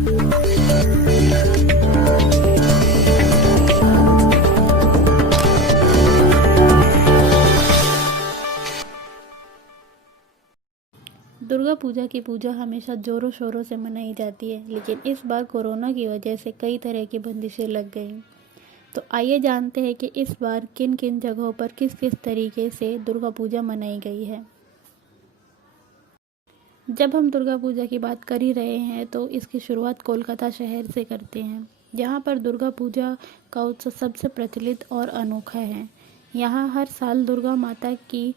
दुर्गा पूजा की पूजा हमेशा ज़ोरों शोरों से मनाई जाती है, लेकिन इस बार कोरोना की वजह से कई तरह की बंदिशें लग गईं। तो आइए जानते हैं कि इस बार किन किन जगहों पर किस किस तरीके से दुर्गा पूजा मनाई गई है। जब हम दुर्गा पूजा की बात कर ही रहे हैं तो इसकी शुरुआत कोलकाता शहर से करते हैं, जहाँ पर दुर्गा पूजा का उत्सव सबसे प्रचलित और अनोखा है। यहाँ हर साल दुर्गा माता की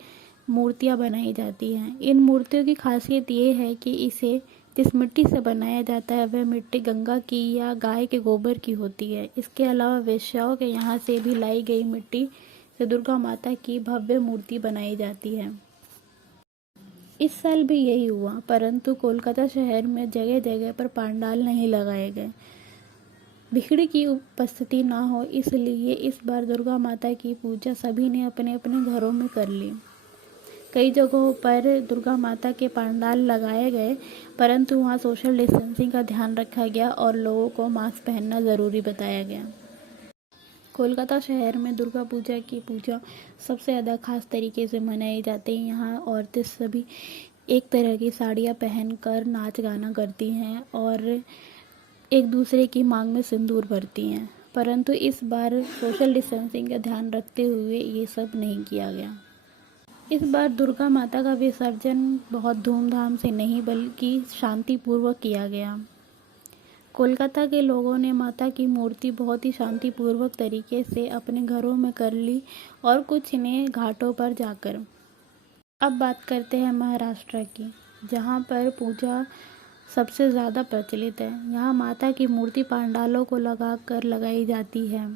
मूर्तियाँ बनाई जाती हैं। इन मूर्तियों की खासियत ये है कि इसे जिस मिट्टी से बनाया जाता है वह मिट्टी गंगा की या गाय के गोबर की होती है। इसके अलावा वेश्याओं के यहाँ से भी लाई गई मिट्टी से दुर्गा माता की भव्य मूर्ति बनाई जाती है। इस साल भी यही हुआ, परंतु कोलकाता शहर में जगह जगह पर पंडाल नहीं लगाए गए। भीड़ की उपस्थिति ना हो इसलिए इस बार दुर्गा माता की पूजा सभी ने अपने अपने घरों में कर ली। कई जगहों पर दुर्गा माता के पंडाल लगाए गए, परंतु वहां सोशल डिस्टेंसिंग का ध्यान रखा गया और लोगों को मास्क पहनना ज़रूरी बताया गया। कोलकाता शहर में दुर्गा पूजा की पूजा सबसे ज़्यादा खास तरीके से मनाई जाती है। यहाँ औरतें सभी एक तरह की साड़ियाँ पहनकर नाच गाना करती हैं और एक दूसरे की मांग में सिंदूर भरती हैं, परंतु इस बार सोशल डिस्टेंसिंग का ध्यान रखते हुए ये सब नहीं किया गया। इस बार दुर्गा माता का विसर्जन बहुत धूमधाम से नहीं बल्कि शांतिपूर्वक किया गया। कोलकाता के लोगों ने माता की मूर्ति बहुत ही शांतिपूर्वक तरीके से अपने घरों में कर ली और कुछ ने घाटों पर जाकर। अब बात करते हैं महाराष्ट्र की, जहां पर पूजा सबसे ज़्यादा प्रचलित है। यहाँ माता की मूर्ति पंडालों को लगाकर लगाई जाती है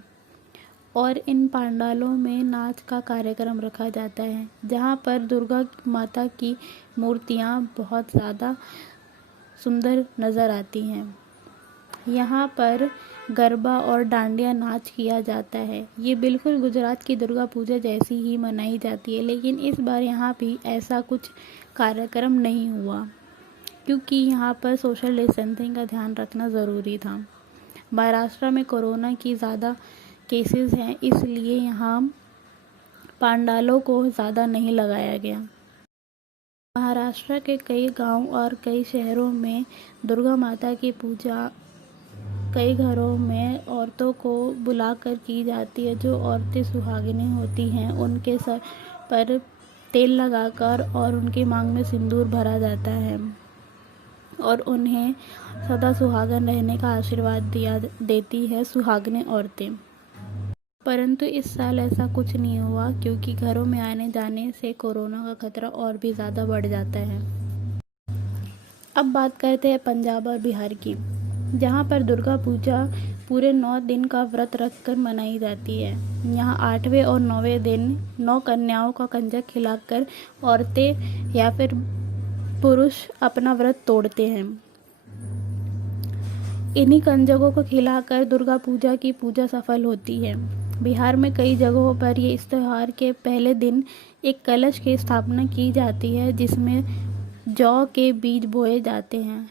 और इन पंडालों में नाच का कार्यक्रम रखा जाता है, जहाँ पर दुर्गा माता की मूर्तियाँ बहुत ज़्यादा सुंदर नज़र आती हैं। यहाँ पर गरबा और डांडिया नाच किया जाता है। ये बिल्कुल गुजरात की दुर्गा पूजा जैसी ही मनाई जाती है, लेकिन इस बार यहाँ भी ऐसा कुछ कार्यक्रम नहीं हुआ क्योंकि यहाँ पर सोशल डिस्टेंसिंग का ध्यान रखना ज़रूरी था। महाराष्ट्र में कोरोना की ज़्यादा केसेस हैं, इसलिए यहाँ पंडालों को ज़्यादा नहीं लगाया गया। महाराष्ट्र के कई गांव और कई शहरों में दुर्गा माता की पूजा कई घरों में औरतों को बुलाकर की जाती है। जो औरतें सुहागिनें होती हैं उनके सर पर तेल लगाकर और उनकी मांग में सिंदूर भरा जाता है और उन्हें सदा सुहागन रहने का आशीर्वाद देती है सुहागनें औरतें। परंतु इस साल ऐसा कुछ नहीं हुआ क्योंकि घरों में आने जाने से कोरोना का खतरा और भी ज़्यादा बढ़ जाता है। अब बात करते हैं पंजाब और बिहार की, जहां पर दुर्गा पूजा पूरे 9 दिन का व्रत रखकर मनाई जाती है। यहाँ 8वें और 9वें दिन 9 कन्याओं का कंजक खिलाकर औरतें या फिर पुरुष अपना व्रत तोड़ते हैं। इन्हीं कंजकों को खिलाकर दुर्गा पूजा की पूजा सफल होती है। बिहार में कई जगहों पर ये इस त्योहार के पहले दिन एक कलश की स्थापना की जाती है, जिसमें जौ के बीज बोए जाते हैं।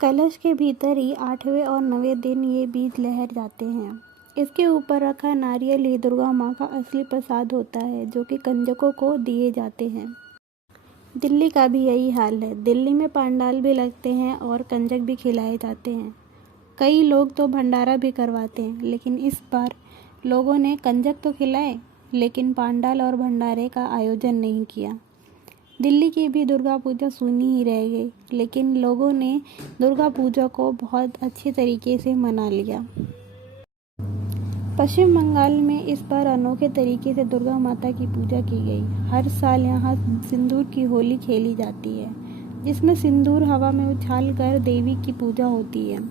कलश के भीतर ही 8वें और 9वें दिन ये बीज लहर जाते हैं। इसके ऊपर रखा नारियल ही दुर्गा माँ का असली प्रसाद होता है, जो कि कंजकों को दिए जाते हैं। दिल्ली का भी यही हाल है। दिल्ली में पंडाल भी लगते हैं और कंजक भी खिलाए जाते हैं। कई लोग तो भंडारा भी करवाते हैं, लेकिन इस बार लोगों ने कंजक तो खिलाए लेकिन पंडाल और भंडारे का आयोजन नहीं किया। दिल्ली की भी दुर्गा पूजा सूनी ही रह गई, लेकिन लोगों ने दुर्गा पूजा को बहुत अच्छे तरीके से मना लिया। पश्चिम बंगाल में इस बार अनोखे तरीके से दुर्गा माता की पूजा की गई। हर साल यहाँ सिंदूर की होली खेली जाती है, जिसमें सिंदूर हवा में उछालकर देवी की पूजा होती है।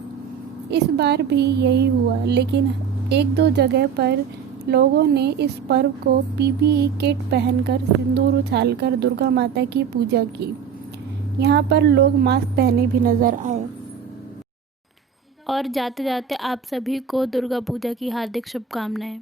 इस बार भी यही हुआ, लेकिन 1-2 जगह पर लोगों ने इस पर्व को पीपीई किट पहनकर सिंदूर उछालकर दुर्गा माता की पूजा की। यहाँ पर लोग मास्क पहने भी नजर आए। और जाते जाते आप सभी को दुर्गा पूजा की हार्दिक शुभकामनाएं।